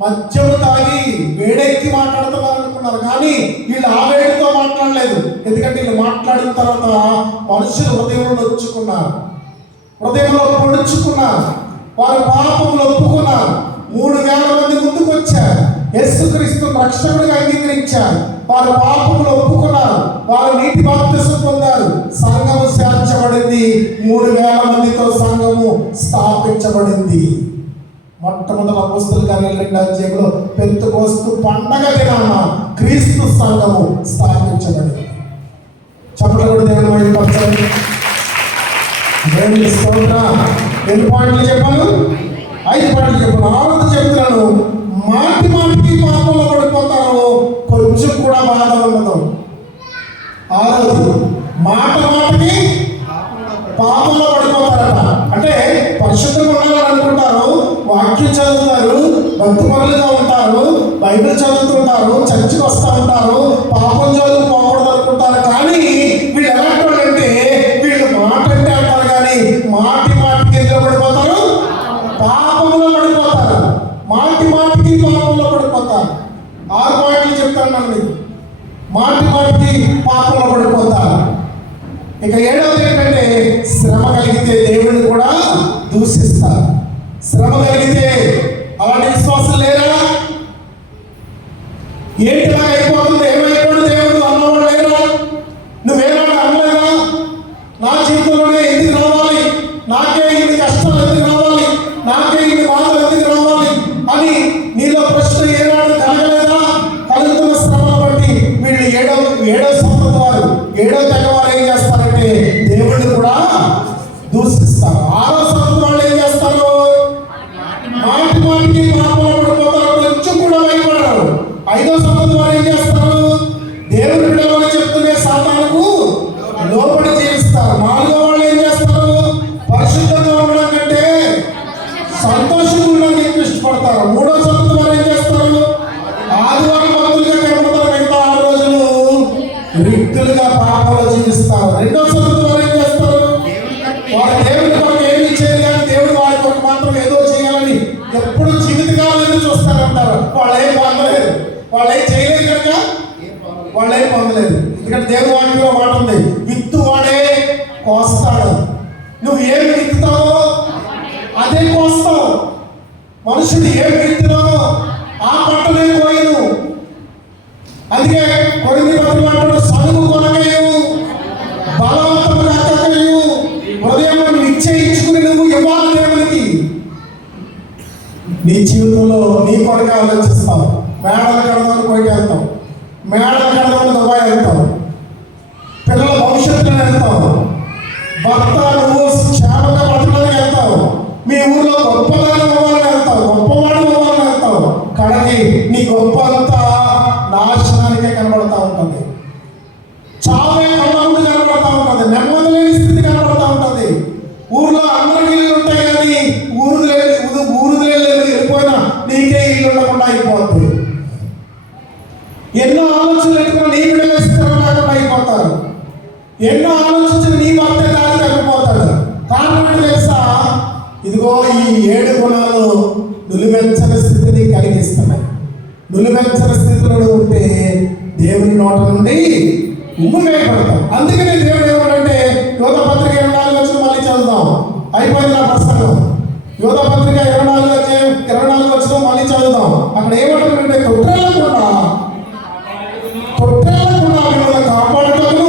మద్యము తాగి వేడెక్కి మాట్లాడుతున్నారు అనుకున్నారు. కానీ వీళ్ళు ఆ వేడితో మాట్లాడలేదు. ఎందుకంటే వీళ్ళు మాట్లాడిన తర్వాత మనుషులు హృదయంలో నొచ్చుకున్నారు, హృదయంలో పొడుచుకున్నారు, వారి పాపములు ఒప్పుకున్నారు. 3000 మంది ముందుకు వచ్చారు. యేసుక్రీస్తు రక్షకుడిగా అంగీకరించారు. వారి పాపములు ఒప్పుకున్నారు. వారు నీటి బాప్తిసం పొందారు. సంఘము చేర్చబడింది. 3000 మందితో సంఘము స్థాపించబడింది. మొట్టమొదటి అపొస్తలుల కార్యాలు 2వ అధ్యాయంలో పెంతెకోస్తు పండగ దినాన క్రీస్తు సంఘము స్థాపించబడింది. చెప్పడం కూడా దేవుని మహిమపరచాలి. దేవుని స్తోత్రం. ఎన్ని పాయింట్లు చెప్పాను? 5 పాయింట్లు చెప్పాను. 6వ చెప్తున్నాను. మాటి మాటికి పాపంలో పడిపోతారు. కొంచెం కూడా బాధ ఉండదు. 6వది మాట మాటకి పాపంలో పడిపోతారట. అంటే పరిశుద్ధంగా ఉండాలని అనుకుంటారు, వాక్యం చదువుతారు, భక్తి పరులుగా ఉంటారు, బైబిల్ చదువుతుంటారు, చర్చికి వస్తూ ఉంటారు, పాపం జోలికి పోకూడదు అనుకుంటారు. కానీ వీళ్ళు ఎలాంటి వాళ్ళంటే వీళ్ళు మాట అంటే అంటారు కానీ మాటి మాటికి ఎందులో పడిపోతారు? పాపంలో పడిపోతారు. మాటి మాటికి పాపంలో పడిపోతారు. 6 పాయింట్లు చెప్తాను మీకు. మాటి మాటికి పాపంలో పడిపోతారు. ఇక 7వది ఏంటంటే శ్రమ కలిగితే దేవుడిని కూడా దూషిస్తారు. శ్రమ కలిగితే అలాంటి విశ్వాసం లేరా? ఏంటిలా అయిపోతుంది, ఏమైపోయింది దేవుడు అన్నవాడు లేరా? నువ్వేమన్నా అనలేదా? నా జీవితంలోనే ఎందుకు రావాలి, నాకే ఇన్ని కష్టాలు ఎందుకు రావాలి, నాకే ఇన్ని బాధలు ఎందుకు రావాలి అని నీలో ప్రశ్న ఏనాడు కలగలేదా? కలుగుతున్న శ్రమను బట్టి వీళ్ళు ఏడో సంతతి వారు, 7వ తెగ వారు ఏం చేస్తారంటే దేవుడిని కూడా దూషిస్తారు. 6వ సంతతి వాళ్ళు ఏం చేస్తారు? మాటి మాటికి పాపంలో పడిపోతారు. కొంచెం కూడా భయపడరు. 5వ సంతతి వారు ఏం చేస్తారు? దేవుడి బిడ్డలని చెప్తూనే సాతానుకు లోబడి జీవిస్తారు. 4వ వాళ్ళు ఏం చేస్తారు? పరిశుద్ధంగా ఉండడం కంటే సంతోషంగా ఉండడానికి ఇష్టపడతారు. 3వ సంతతి వారు ఏం చేస్తారు? ఆదివారం భక్తులుగా కనబడతారు. మిగతా 6 రోజులు రిక్తులుగా పాపంలో జీవిస్తారు. 2వ సంతతి వారు ఏం చేస్తారు? వారు దేవుడి కొరకు ఏమి చేయరు కానీ దేవుడు వారి కొరకు మాత్రం ఏదో చేయాలని ఎప్పుడు జీవితకాలం చూస్తారంటారు. వాళ్ళు ఏం పొందలేదు, వాళ్ళు ఏం చేయలేదు కనుక వాళ్ళు ఏం పొందలేదు. ఎందుకంటే దేవుడు వాటిలో మాట ఉంది, విత్తు వాడే కోస్తాడు. నువ్వు ఏమి విత్తుతావో అదే కోస్తావు. మనుషుడు ఏమి విత్తుతావో ఆ పంటనే కోయను. అందుకే కొరింథీ పత్రిక అంటాడు, సనుగు కొనకయు బలవంతము కాకయు హృదయంలో నిశ్చయించుకుని నువ్వు ఇవ్వాలి దేవునికి. నీ జీవితంలో నీ కొరకు ఆలోచిస్తావు. మేడలు కడదామని పోయి వెళ్తావు, మేడలు కడదామని దుబాయ్ వెళ్తావు, పిల్లల భవిష్యత్తులో వెళ్తావు, భర్త నువ్వు క్షేమంగా బతకడానికి వెళ్తావు, మీ ఊర్లో గొప్పదాన్ని అవ్వాలని వెళ్తావు, గొప్పవాడు అవ్వాలని వెళ్తావు. కడకి నీ గొప్ప అంతా నాశనానికే కనబడతా ఉంటుంది. చావే కళ్ళముందు కనబడతా ఉంటుంది. నెమ్మది లేని స్థితి కనబడతా ఉంటుంది. ఊర్లో అందరికి ఇల్లు ఉంటాయి కానీ ఊరుది లేదు వెళ్ళిపోయినా నీకే ఇల్లు ఉండకుండా అయిపోతుంది. ఎన్నో ఆలోచనలు ఎట్టుకుని నీ బిడ్డలు స్థిరం లేకుండా అయిపోతారు. ఎన్నో ఆలోచించిన నీ భర్త దారి తగ్గిపోతాడు. కారణం ఏంటి తెలుసా? ఇదిగో ఈ 7 గుణాలు నులివెచ్చని స్థితిని కలిగిస్తున్నాయి. నులివెచ్చని స్థితిలో ఉంటే దేవుని నోట నుండి ఉమ్ము వేయబడతాం. అందుకనే దేవుడు ఏమంటే యోధ పత్రిక 24 వచ్చిన మళ్ళీ చదువుదాం. అయిపోయింది నా ప్రసంగం. యోధ పత్రిక 24 వచ్చిన మళ్ళీ చదువుదాం. అక్కడ ఏమంటారంటే తొట్టెళ్ళకుండా మిమ్మల్ని కాపాడుటకు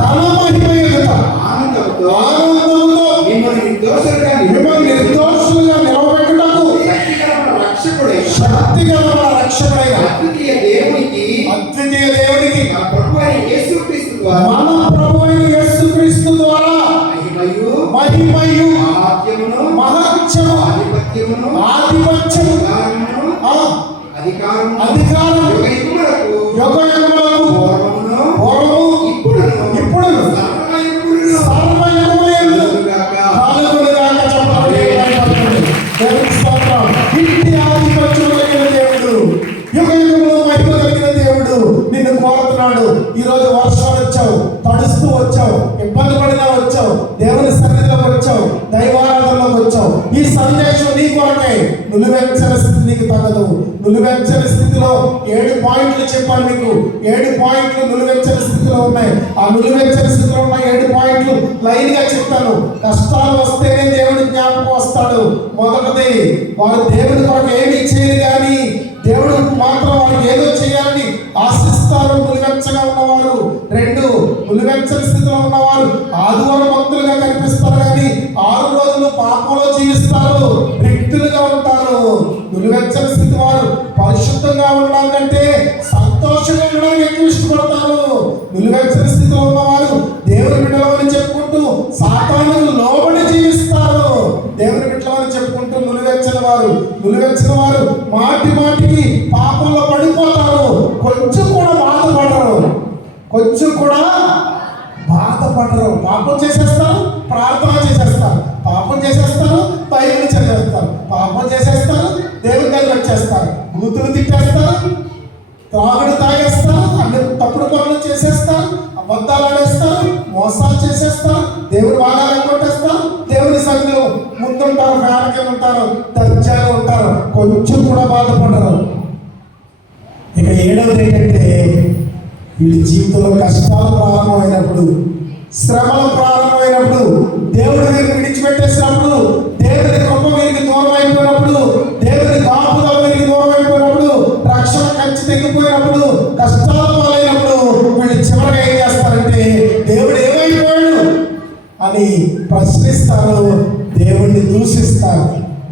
తన మహిమ ఎదుట ఆనందంతో మిమ్మల్ని నిర్దోషులుగా నిలవబెట్టుటకు శక్తిగల మన రక్షకుడైన అద్వితీయ దేవునికి మన ప్రభు అయిన యేసుక్రీస్తు ద్వారా ఆధిపత్యమును ఆధిపత్యం, అధికారమును ఆ, అధికారము అధికారం యుగయుగములకు యుగయుగములకు పూర్వమును పూర్వము ఇప్పుడును ఇప్పుడును సర్వయుగములను సర్వయుగములందు కలుగుగాక. కలుగునుగాక. చెప్పండి. దేవునికి స్తోత్రం. ఇంటి ఆధిపత్యం కలిగిన దేవుడు, యుగయుగములో మహిమ కలిగిన దేవుడు నిన్ను కోరుతున్నాడు. ఈ రోజు వర్షాలు వచ్చావు, తడుస్తూ వచ్చావు, ఇబ్బంది పడినా వచ్చావు, దేవుని సన్నిధిలోకి వచ్చావు, దైవారాధనలోకి వచ్చావు. ఈ సందేశం నీ కొరకే. నులివెచ్చని స్థితి నీకు తగదు. నులివెచ్చని స్థితిలో 7 పాయింట్లు చెప్పాను మీకు. 7 పాయింట్లు నులివెచ్చని స్థితిలో ఉన్నాయి. ఆ నులివెచ్చని స్థితిలో ఉన్న 7 పాయింట్లు లైన్ గా చెప్తాను. కష్టాలు వస్తేనే దేవుడి జ్ఞాపకం వస్తాడు. మొదటిది, వారు దేవుడి కొరకు ఏమీ చేయరు కానీ దేవుడు మాత్రం వారికి ఏదో చేయాలని ఆశిస్తారు నులివెచ్చగా ఉన్నవారు. 2, నులివెచ్చని స్థితిలో ఉన్నవారు ఆదివారం భక్తులుగా కనిపిస్తారు కానీ 6 రోజులు పాపంలో జీవిస్తారు, రిక్తులుగా ఉంటారు. నులివెచ్చని స్థితి వారు పరిశుద్ధంగా ఉండడానికంటే సంతోషంగా ఉండడానికి ఎక్కువ ఇష్టపడతారు. నిలువెచ్చని స్థితిలో ఉన్నవారు దేవుని బిడ్డలని చెప్పుకుంటూ సాతానుకు లోబడి జీవిస్తారు. దేవుని బిడ్డలని చెప్పుకుంటూ నిలువెచ్చని వారు మాటి మాటికి పాపంలో పడిపోతారు. కొంచెం కూడా బాధపడరు. పాపం చేసేస్తారు, ప్రార్థన చేసేస్తారు, పాపం చేసేస్తారు, బైబిల్ చదివేస్తారు, పాపం చేసేస్తారు, దేవుని దగ్గర వచ్చేస్తారు, బూతులు తిట్టేస్తారు, త్రాగుడు తాగేస్తారు, అన్ని తప్పుడు పనులు చేసేస్తారు, అబద్ధాలు ఆడేస్తారు, మోసాలు చేసేస్తారు, దేవుని వాగాలను కొట్టేస్తారు, దేవుని సంఘంలో ముందుంటారు, ఫ్యాన్ కింద ఉంటారు, దర్జాగా ఉంటారు, కొంచెం కూడా బాధపడరు. ఇక 7వది ఏంటంటే, వీళ్ళ జీవితంలో కష్టాలు ప్రారంభమైనప్పుడు, శ్రమలు ప్రారంభమైనప్పుడు, దేవుడు వీరిని విడిచిపెట్టేసినప్పుడు, దేవుని కృప వీరికి దూరం అయిపోయినప్పుడు, దేవుని కాపుదల వీరికి దూరం అయిపోయినప్పుడు, రక్షణ కంచి తెగిపోయినప్పుడు, కష్టాల పాలైనప్పుడు వీళ్ళు చివరిగా ఏం చేస్తారంటే దేవుడు ఏమైపోయాడు అని ప్రశ్నిస్తారు, దేవుణ్ణి దూషిస్తారు.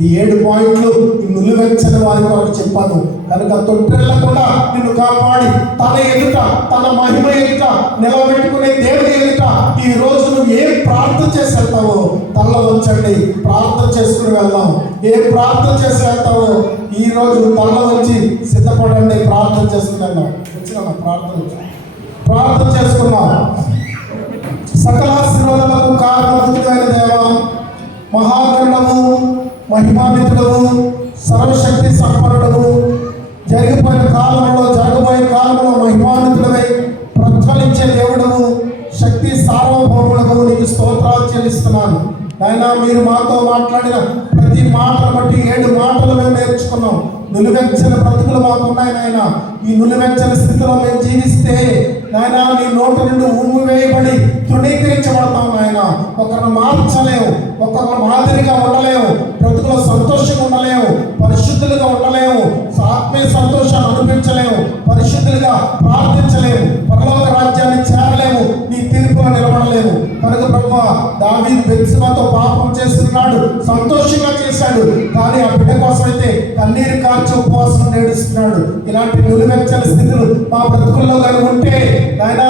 ఈ 7 పాయింట్లు ఈ నిలువెచ్చని వారి కొరకు చెప్పాను. కనుక తొట్టెళ్ళకుండా నిన్ను కాపాడి తన ఎదుట, తన మహిమ ఎదుట నిలబెట్టుకునే దేవుని ఎదుట ఈ రోజు నువ్వు ఏం ప్రార్థన చేసి వెళ్తావో తల్ల ఉంచండి, ప్రార్థన చేసుకుని వెళ్దాం. ఏం ప్రార్థన చేసి వెళ్తావో ఈ రోజు తల్ల వచ్చి సిద్ధపడండి, ప్రార్థన చేసుకుని వెళ్దాం. వచ్చిన ప్రార్థన చేసుకున్నాం. సకల ఆశీర్వాదాలకు కారణమైన దేవ, మహాగణము, మహిమాన్వితుడవు, సర్వశక్తి సంపన్నుడవు, జరిగిపోయిన కాలంలో జరగబోయే కాలంలో మహిమాన్వితుడవై ప్రజ్వలించే దేవుడవు, శక్తి సార్వభౌముడవు, నీకు స్తోత్రాలు చెల్లిస్తున్నాను. నాయనా, మీరు మాతో మాట్లాడిన ప్రతి మాటను బట్టి 7 మాటలు మేము నేర్చుకున్నాం. నులివెచ్చని బ్రతుకులు మాకున్నాయి నాయన. ఈ నులివెచ్చని స్థితిలో మేము జీవిస్తే నాయన నీ నోటి నుండి ఉమ్ము వేయబడి తృణీకరించబడతాం నాయన. ఒకరిని మార్చలేము, ఒకరిని మాదిరిగా ఉండలేము, బ్రతుకులో సంతోషంగా ఉండలేము, పరిశుద్ధులుగా ఉండలేము, ఆత్మీయ సంతోషాన్ని అనిపించలేము, పరిశుద్ధులుగా ప్రార్థించలేము, పరలోక రాజ్యాన్ని చేరలేము, నీ తీర్పులో నిలబడలేము. కనుక బ్రహ్మ దావీదు బెత్షెబాతో పాపం చేస్తున్నాడు, సంతోషంగా చేశాడు, కానీ ఆ బిడ్డ కోసం అయితే కన్నీరు కార్చి ఉపవాసం నేడుస్తున్నాడు. ఇలాంటి నిలువెచ్చని స్థితులు మా బ్రతుకుల్లో కానీ ఉంటే నాయన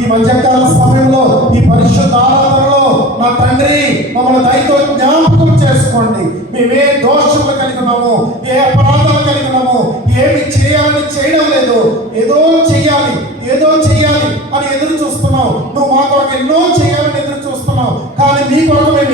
ఈ మధ్యకాల సమయంలో ఈ పరిశుద్ధ ఆరాధనలో నా తండ్రి మమ్మల్ని దయతో జ్ఞాపకం చేసుకోండి. మేమే దోషములు కలిగి ఉన్నాము, ఏ అపరాధాలు కలిగి ఉన్నాము, ఏమి చేయాలని చేయడం లేదు, ఏదో చెయ్యాలి అని ఎదురు చూస్తున్నావు. నువ్వు మా కొరకు ఎన్నో చేయాలని ఎదురు చూస్తున్నావు, కానీ నీ కొరకు మేము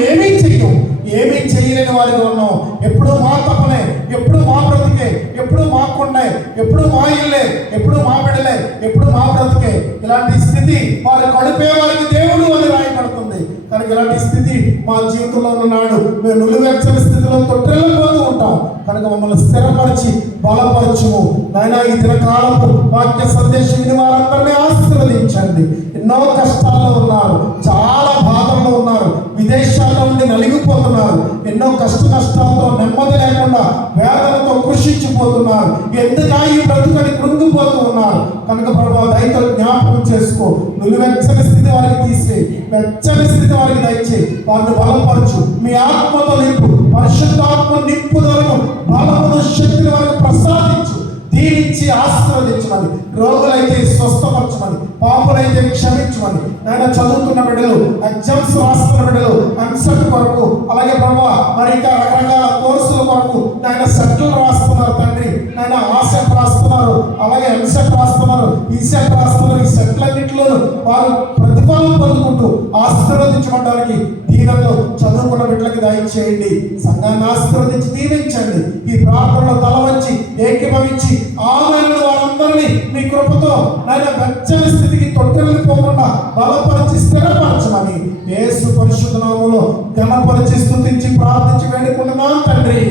ఏమీ చేయలేని వారిగా ఉన్నాం. ఎప్పుడు మా తప్పనే, ఎప్పుడు మా బ్రతికే, ఎప్పుడు మాకున్నాయి, ఎప్పుడు మా ఇల్లే, ఎప్పుడు మా బిడ్డలే, ఎప్పుడు మా బ్రతికే. ఇలాంటి స్థితి వారి కడుపే వారికి దేవుడు అని రాయబడుతుంది. కనుక ఇలాంటి స్థితి మా జీవితంలో ఉన్నాడు. మేము నిలువెచ్చని స్థితిలో తొట్టెళ్ళిపోతూ ఉంటాం. కనుక మమ్మల్ని స్థిరపరిచి బలపరచుము నాయన. ఈ దినకాలపు వాక్య సందేశం విని వారందరినీ ఆశీర్వదించండి. ఎన్నో కష్టాల్లో ఉన్నారు, చాలా బాధల్లో ఉన్నారు, విదేశాల్లో నుండి నలిగిపోతున్నారు, ఎన్నో కష్ట నష్టాలతో నెమ్మది లేకుండా వేదనతో కృషించిపోతున్నారు, ఎందుకా ఈ బ్రతుకని కృంగిపోతూ ఉన్నారు. కనుక ప్రభావ దయతో జ్ఞాపకం చేసుకో. నిలువెచ్చని స్థితి వారికి తీసి వెచ్చని స్థితి వారికి దయచేయి. వారిని బలపరచు, మీ ఆత్మతో నింపు, పరిశుద్ధాత్మ నింపుదలను బలమును శక్తిని వారికి ప్రసాదించు, దీవించి ఆశీర్వదించమని, రోగులైతే స్వస్థపరచమని, పాపులైతే క్షమించమని. నాయన చదువుతున్న బిడ్డలు, ఎగ్జామ్స్ రాస్తున్న బిడ్డలు, అన్సెట్ కొరకు, అలాగే ప్రభావ మరి ఇంకా రకరకాల కోర్సుల కొరకు నాయన సెట్లు రాస్తున్నారు తండ్రి, నాయన ఆ సెట్ రాస్తున్నారు, అలాగే ఎంసెట్ రాస్తున్నారు, ఈ సెట్ రాస్తున్నారు. ఈ సెట్లన్నింటిలో వారు ప్రతిఫలం పొందుకుంటూ ఆశీర్వదించబడడానికి దీవెనలు చదువుకున్న బిడ్డలకి దయచేయండి. సంఘాన్ని ఆశీర్వదించి దీవించండి. ఈ ప్రార్థనలో తల వంచి ఏకీభవించి ఆమెను వారందరినీ మీ కృపతో నాయన వెచ్చని స్థితికి తొట్టెళ్ళిపోకుండా బలపరిచి స్థిరపరచమని యేసు పరిశుద్ధ నామములో ఘనపరిచి స్తుతించి ప్రార్థించి వేడుకుంటున్నాం తండ్రి.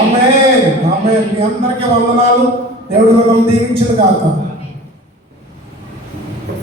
ఆమేన్ ఆమేన్. మీ అందరికీ వందనాలు. దేవుడు మిమ్మల్ని దీవించును గాక.